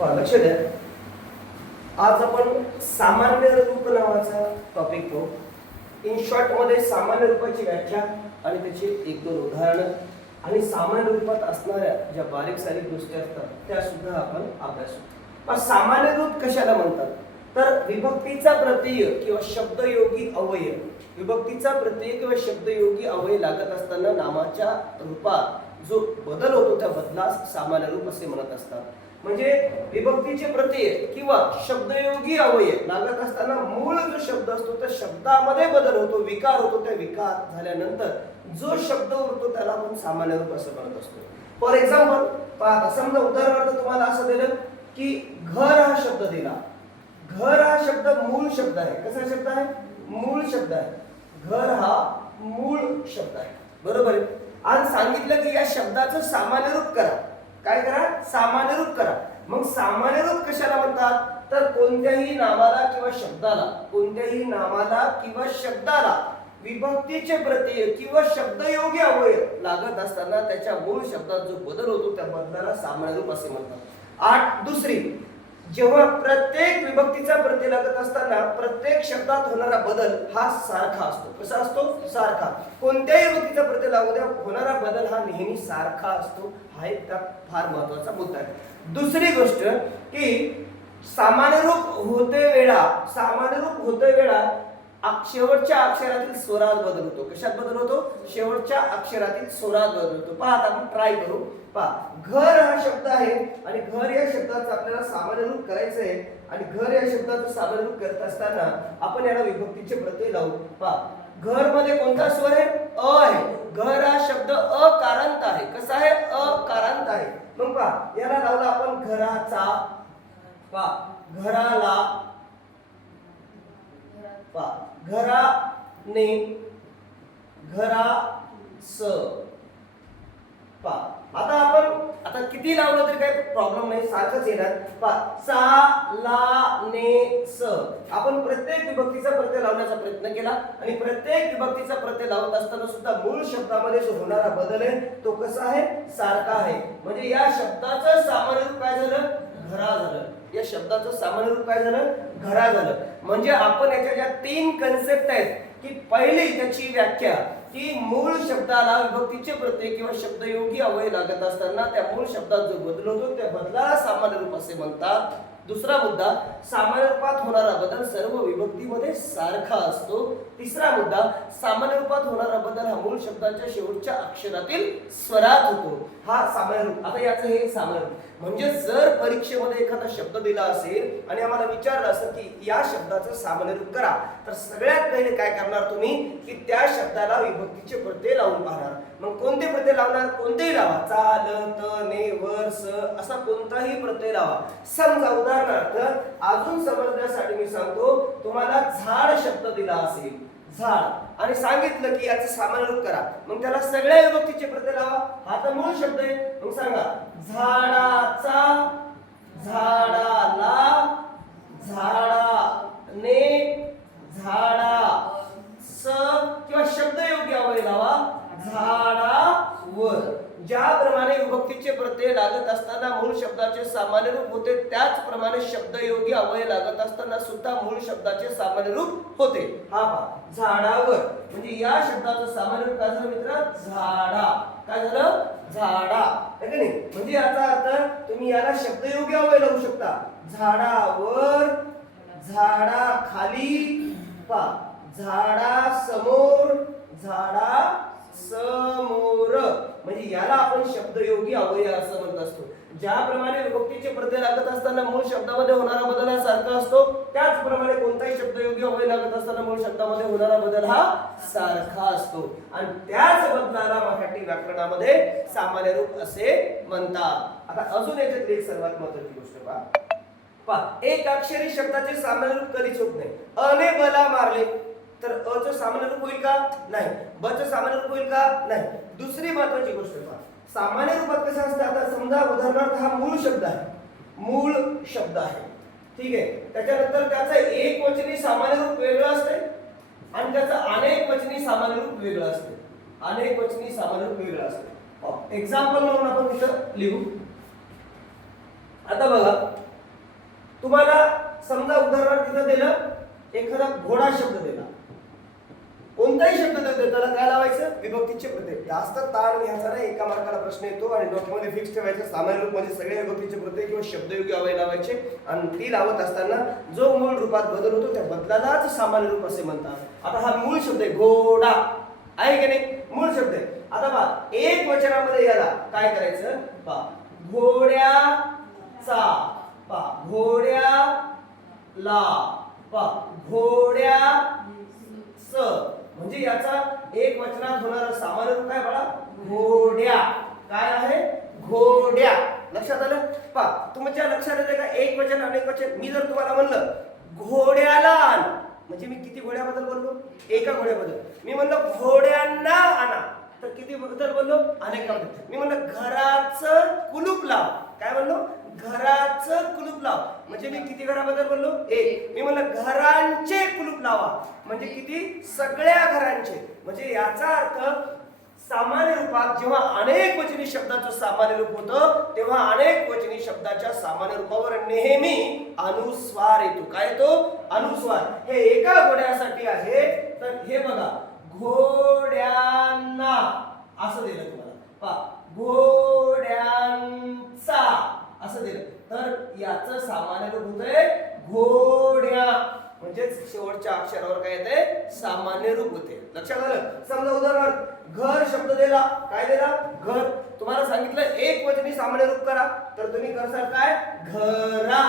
लक्ष द्या. आज आपण सामान्य रूप नावाचा टॉपिक पाहू. इन शॉर्टमध्ये सामान्य रूपाची व्याख्या आणि त्याची एक दोन उदाहरणं आणि सामान्य रूपात असणाऱ्या ज्या बारीक सारीक गोष्टी असतात त्या सुद्धा आपण अभ्यासू. पण सामान्य रूप कशाला म्हणतात? तर विभक्तीचा प्रत्यय किंवा शब्दयोगी अवयव. विभक्तीचा प्रत्यय किंवा शब्दयोगी अवयव लागत असताना नामाच्या रूपात जो बदल होतो त्या बदलास सामान्य रूप असे म्हणत असतात. म्हणजे विभक्तीचे प्रत्यय किंवा शब्दयोगी अवयव लागत असताना मूळ जो शब्द असतो त्या शब्दामध्ये बदल होतो विकार होतो त्या विकार झाल्यानंतर जो शब्द उरतो त्याला आपण सामान्य रूप असं म्हणत असतो. फॉर एक्झाम्पल पाहता समजा उदाहरणार्थ तुम्हाला असं दिलं की घर हा शब्द दिला. घर हा शब्द मूळ शब्द आहे. कसा शब्द आहे? मूळ शब्द आहे. घर हा मूळ शब्द आहे. बरोबर आहे? आणि सांगितलं की या शब्दाचं सामान्य रूप करा. काय करा? सामान्य रूप करा. मग सामान्य रूप कशाला म्हणतात? तर कोणत्याही नामाला किंवा शब्दाला कोणत्याही नामाला किंवा शब्दाला विभक्तीचे प्रत्यय किंवा शब्द योग्य अवयव लागत असताना त्याच्या मूळ शब्दात जो बदल होतो त्या बदलाला सामान्य रूप असे म्हणतात. आठ दुसरी जेव्हा प्रत्येक विभक्तीचा प्रत्यय लागत असताना प्रत्येक शब्दात होणारा बदल हा सारखा असतो. कसा असतो? सारखा. कोणत्याही विभक्तीचा प्रत्यय लागू द्या होणारा बदल हा नेहमी सारखा असतो. हा एक त्या फार महत्त्वाचा मुद्दा आहे. दुसरी गोष्ट की सामान्य रूप होते वेळा सामान्य रूप होते वेळा शेवटच्या अक्षरातील स्वरात बदल होतो. कशात बदल होतो? शेवटच्या अक्षरातील स्वरात बदल होतो. पहा आता आपण ट्राय करू. पहा घर हा शब्द आहे आणि घर या शब्दाचं आपल्याला सामान्य रूप करायचं आहे आणि घर या शब्दाचं सामान्य रूप करत असताना आपण याला विभक्तीचे प्रत्यय लावू. पहा घरमध्ये कोणता स्वर आहे? अ आहे. घर हा शब्द अकारांत आहे. कसा आहे? अकारांत आहे. मग पहा याला लावला आपण घराचा. पहा घराला. पहा घराने. घरा स पहा आता आपण आता किती लावलं तरी काही प्रॉब्लेम नाही सारखंच येणार. पहा सा ला ने स. आपण प्रत्येक विभक्तीचा प्रत्यय लावण्याचा प्रयत्न केला आणि प्रत्येक विभक्तीचा प्रत्यय लावत असताना सुद्धा मूळ शब्दामध्ये जो होणारा बदल आहे तो कसा आहे? सारखा आहे. म्हणजे या शब्दाचं सामान्य रूप काय झालं? घरा झालं. या शब्दाचं सामान्य रूप काय झालं? घरा झालं. म्हणजे आपण याच्या ज्या तीन कन्सेप्ट आहेत की पहिली त्याची व्याख्या की मूळ शब्दाला विभक्तीचे प्रत्यय किंवा शब्दयोगी अवय लागत असताना त्या मूळ शब्दात जो बदल होतो त्या बदलाला सामान्य रूप असे म्हणतात. दुसरा मुद्दा सामान्य रूपात होणारा बदल सर्व विभक्तीमध्ये सारखा असतो. तिसरा मुद्दा सामान्य रूपात होणारा बदल हा मूळ शब्दाच्या शेवटच्या अक्षरातील स्वरात होतो. हा सामान्य रूप आता याचं हे सामान्य रूप म्हणजे जर परीक्षेमध्ये एखादा शब्द दिला असेल आणि आम्हाला विचारलं असेल की या शब्दाचं सामान्य रूप करा तर सगळ्यात पहिले काय करणार तुम्ही? की त्या शब्दाला विभक्तीचे प्रत्यय लावून पाहणार. मग कोणते प्रत्यय लावणार? कोणतेही लावा. चाल त ने वर स असा कोणताही प्रत्यय लावा. समजा उदाहरणार्थ अजून समजण्यासाठी मी सांगतो तुम्हाला झाड शब्द दिला असेल झाड. आणि सांगितलं की याचं सामान्य रूप करा. मग त्याला सगळ्या विभक्तीचे प्रत्यय लावा. हा तर मूळ शब्द आहे. मग सांगा झाडाचा झाडाला झाडाने झाडा स किंवा शब्द योग्य अवय लावा. झाडावर. ज्याप्रमाणे विभक्तीचे प्रत्यय लागत असताना मूळ शब्दाचे सामान्य रूप होते त्याचप्रमाणे शब्दयोगी अवय लागत असताना सुद्धा मूळ शब्दाचे सामान्य रूप होते. हा पहा झाडावर. म्हणजे या शब्दाचं सामान्य रूप काय झालं मित्र? झाडा. काय झालं? झाडा. है नाही? म्हणजे याचा अर्थ तुम्ही याला शब्दयोगी अवय लावू शकता. झाडावर झाडा खाली पा झाडा समोर झाडा समोर म्हणजे याला आपण शब्दयोगी अवयय असं म्हणत असतो. ज्याप्रमाणे विभक्तीचे प्रत्यय लागत असताना मूळ शब्दामध्ये होणारा बदल हा सारखा असतो त्याचप्रमाणे कोणताही शब्दयोगी अवय लागत असताना मूळ शब्दामध्ये होणारा बदल हा सारखा असतो. आणि त्याच बदलाला मराठी व्याकरणामध्ये सामान्य रूप असे म्हणतात. आता अजून याच्यात एक सर्वात महत्वाची गोष्ट पहा. पहा एक अक्षरी शब्दाचे सामान्य रूप कधीच होत नाही. अने बला मारले. तर अ चं सामान्य रूप होईल का? नाही. ब चं सामान्य रूप होईल का? नाही. दुसरी महत्वाची गोष्ट पहा. सामान्य रूपात कसं असतं? आता समजा उदाहरणार्थ हा मूळ शब्द आहे. मूळ शब्द आहे. ठीक आहे? त्याच्यानंतर त्याचं एक वचनी सामान्य रूप वेगळं असते आणि त्याचं अनेक वचनी सामान्य रूप वेगळं असते. अनेक वचनी सामान्य रूप वेगळं असते. एक्झाम्पल म्हणून आपण तिथं लिहू. आता बघा. तुम्हाला समजा उदाहरणार्थ तिथं दिलं एखादा घोडा शब्द दिला. कोणताही शब्द तर त्याला काय लावायचं? विभक्तीचे प्रत्यय. जास्त ताण घ्यायचा नाही एका मार्काला प्रश्न येतो आणि डोक्यामध्ये फिक्स ठेवायचं. सामान्य रूपमध्ये सगळे विभक्तीचे प्रत्यय किंवा शब्दयोगी अवय लावायचे आणि ती लावत असताना जो मूळ रूपात बदल होतो त्या बदलालाच सामान्य रूप असे म्हणतात. आता हा मूळ शब्द आहे घोडा. आहे की नाही? मूळ शब्द आहे. आता बा एक वचनामध्ये याला काय करायचं? पहा. घोड्याचा पा घोड्या ला पा घोड्या स म्हणजे याचा एक वचनात होणारा सामान्य रूप काय बाळा? घोड्या. काय आहे? घोड्या. लक्षात आलं? पहा तुमच्या लक्षात येते का? एक वचन अनेक वचन. मी जर तुम्हाला म्हणलं घोड्याला आण. म्हणजे मी किती घोड्याबद्दल बोललो? एका घोड्याबद्दल. मी म्हणलं घोड्यांना आणा. तर किती बद्दल बोललो? अनेकाबद्दल. मी म्हणलं घराचं कुलूप लाव. काय म्हणलो? घराचं कुलूप लाव. म्हणजे मी किती घराबद्दल बोललो? एक. मी म्हणलं घरांचे कुलूप लावा. म्हणजे किती? सगळ्या घरांचे. म्हणजे याचा अर्थ सामान्य रूपात जेव्हा अनेक वचनी शब्दाचं सामान्य रूप होतं तेव्हा अनेक वचनी शब्दाच्या सामान्य रूपावर नेहमी अनुस्वार येतो. काय येतो? अनुस्वार. हे एका घोड्यासाठी आहे. तर हे बघा. घोड्यांना असं दिलं तुम्हाला. पा घोड्यांचा असं दिलं. तर याचं सामान्य रूप होतंय घोड्या. म्हणजेच शेवटच्या अक्षरावर काय येते सामान्य रूप होते लक्षात आलं? समजा उदाहरणार्थ घर शब्द दिला. काय दिला? घर. तुम्हाला सांगितलं एक वचनी सामान्य रूप करा. तर तुम्ही करसाल काय? घरा.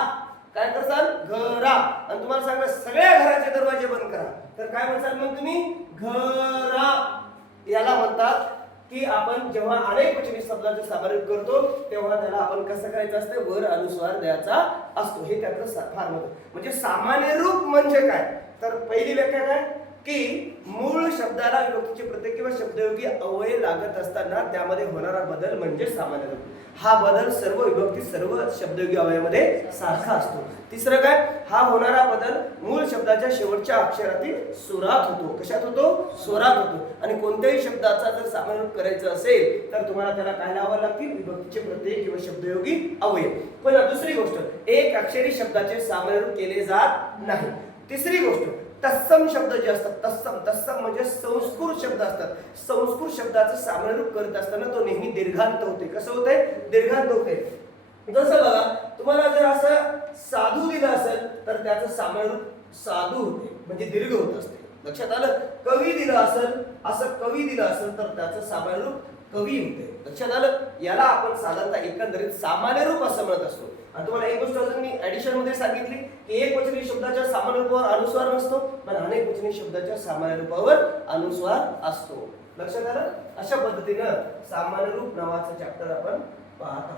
काय करसाल? घरा. आणि तुम्हाला सांगितलं सगळ्या घराचे दरवाजे बंद करा. तर काय म्हणसाल मग तुम्ही? घरा. याला म्हणतात की आपण जेव्हा अनेक वचनी शब्दाचे सामान्य करतो तेव्हा त्याला आपण कसं करायचं असतं? वर अनुस्वार द्यायचा असतो. हे त्यातलं फार महत्त्व म्हणजे सामान्य रूप म्हणजे काय? तर पहिली व्याख्या काय? की मूळ शब्दाला विभक्तीचे प्रत्येक किंवा शब्दयोगी अवय लागत असताना त्यामध्ये होणारा बदल म्हणजे सामान्य रूप हा बदल सर्व विभक्ती सर्व शब्दयोगी अवयामध्ये सारखा असतो. तिसरं काय? हा होणारा बदल मूळ शब्दाच्या शेवटच्या अक्षरातील स्वरात होतो. कशात होतो? स्वरात होतो. आणि कोणत्याही शब्दाचा जर सामान्य रूप करायचं असेल तर तुम्हाला त्याला काय लावावं लागतील? विभक्तीचे प्रत्यय किंवा शब्दयोगी अवयव. पण दुसरी गोष्ट एक अक्षरी शब्दाचे सामान्य रूप केले जात नाही. तिसरी गोष्ट तत्सम शब्द जे असतात तत्सम तत्सम म्हणजे संस्कृत शब्द असतात. संस्कृत शब्दाचं सामान्य रूप करत असताना तो नेहमी दीर्घांत होते. कसं होते? दीर्घांत होते. जसं बघा तुम्हाला जर असं साधू दिलं असेल तर त्याचं सामान्य रूप साधू होते म्हणजे दीर्घ होत असते. लक्षात आलं? कवी दिलं असेल असं कवी दिलं असेल तर त्याचं सामान्य रूप कवी होते. लक्षात आलं? याला आपण साधारणतः एकंदरीत सामान्य रूप असं म्हणत असतो. आणि तुम्हाला एक गोष्ट अजून मी ऍडिशनमध्ये सांगितली की एक वचनी शब्दाच्या सामान्य रूपावर अनुस्वार नसतो पण अनेक वचनी शब्दाच्या सामान्य रूपावर अनुस्वार असतो. लक्षात आलं? अशा पद्धतीनं सामान्य रूप नावाचं चॅप्टर आपण पाहत आहोत.